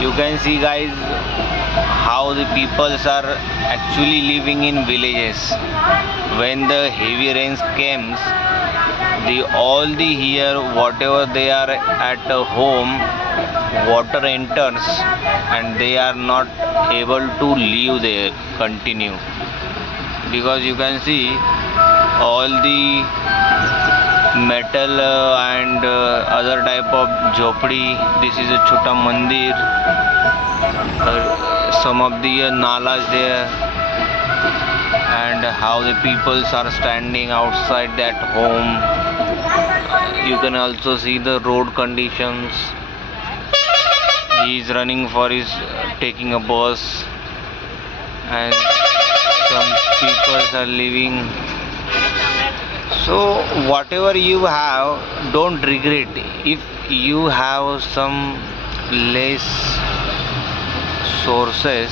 You can see, guys, how the peoples are actually living in villages. When the heavy rains comes, the all the here whatever they are at home, water enters and they are not able to live there continue, because you can see all the metal and other type of jhopdi. This is a chota mandir, some of the nalas there, and how the peoples are standing outside that home. You can also see the road conditions. He is running for his taking a bus, and some people are living. So whatever you have, don't regret. If you have some less sources,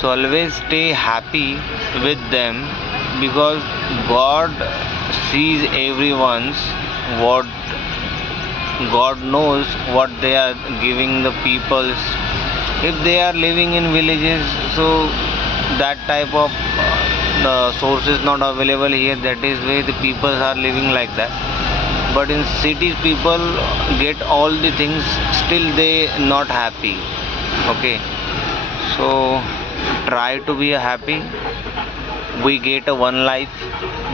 so always stay happy with them, because God sees everyone's what God knows what they are giving the peoples. If they are living in villages, so that type of source is not available here. That is why the people are living like that. But in cities, people get all the things, still they not happy. Okay, so try to be happy. We get a one life.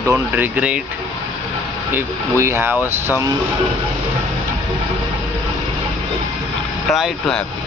Don't regret. If we have some, try to happy.